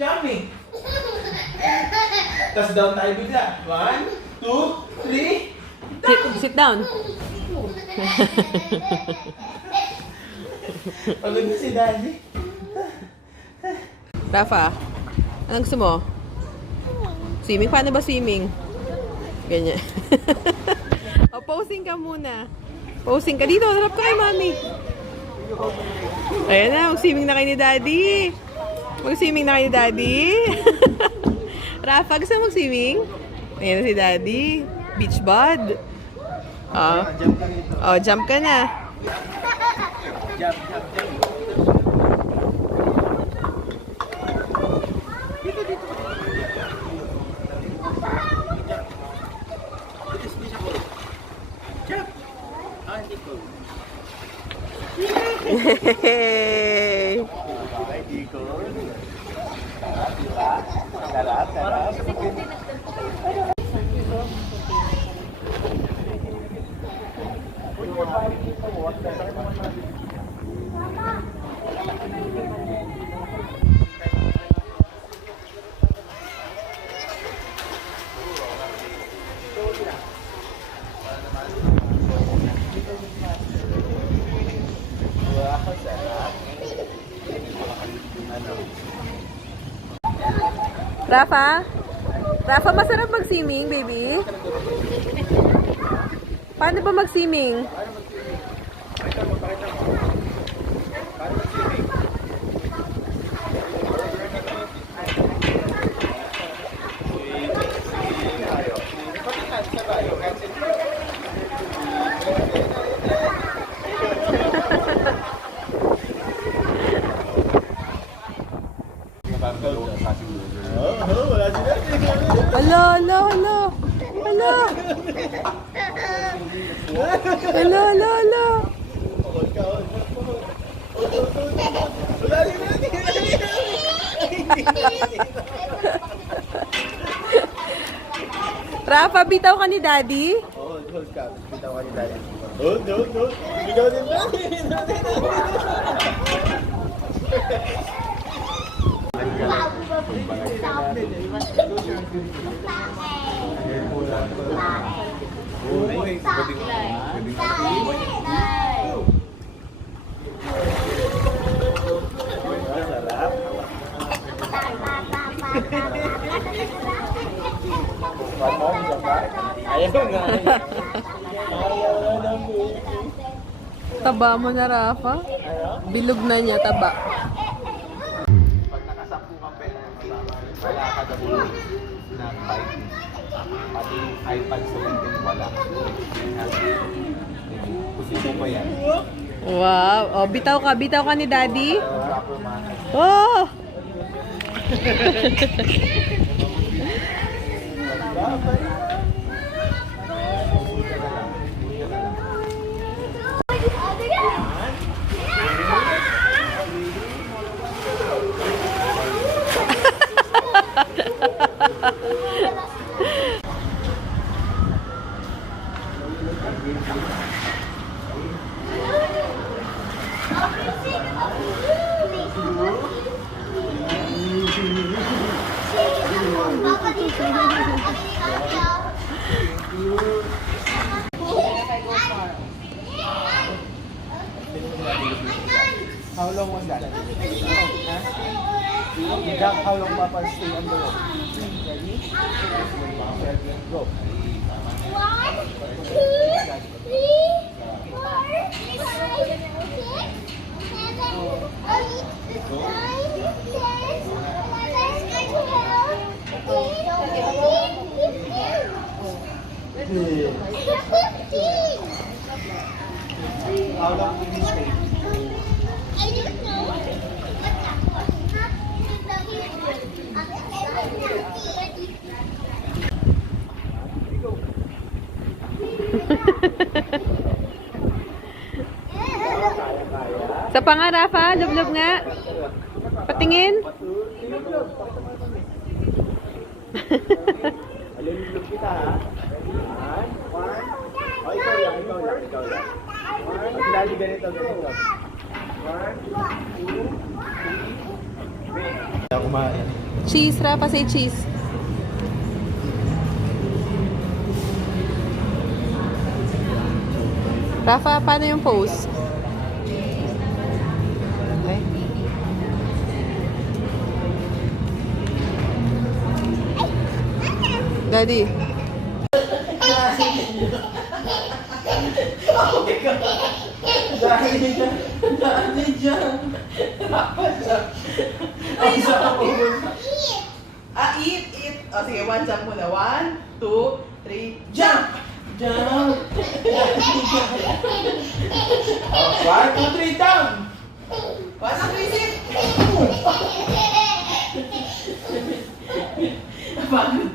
Jumping. Tapos down tayo bigla. 1, 2, 3. Sit down. Pagod na si Daddy. Rafa, anong gusto mo? Swimming? Paano ba swimming? Ganyan. O, posing ka muna. Posing ka dito. Harap ka kay mami. Ayan na, mag-swimming na kayo ni Daddy. Mag-swimming na kayo ni Daddy. Rafa, gusto mo mag-swimming? Ayan na si Daddy. Beach bod. Oh, jump ka na. Jump, jump, jump. Hey! Rafa? Rafa, masarap mag-swimming, baby? Paano ba mag-swimming? Hala, hala, hala. Hala. Hala, hala, hala. Rafa, bitaw ka ni Daddy? Oo, hold ka. Bitaw ka ni Daddy. Hold. Bitaw din ba? Taba mo na, Rafa. Bilog na niya, taba. Pag nakasampu kang pera, wala ka daw na 5. Pati iPad 17, wala. Pusin mo pa yan. Wow. Oh, bitaw ka ni Daddy? Oh! How long was that? How long Papa stay on the rope? Ready? Go. 1, 2, 3, 4, 5, 6, 7, 8, 9, 10, 11, 12, 13, 14, 15. How long will you stay? I don't know. Sa pa nga, Rafa. Lublob nga. Patingin. Alilulog kita ha. One. Oh, ikaw lang. Magdali ganito. 1, 2, 3. Kumain. Cheese, Rafa, say cheese. Rafa, paano yung pose? Okay. Daddy. Dahil dyan. Ay, isa ako. Eat. O, sige, one jump muna. 1, 2, 3, jump! Jump. 1, 2, 3, down. 1, 2, 3, sit! Pagod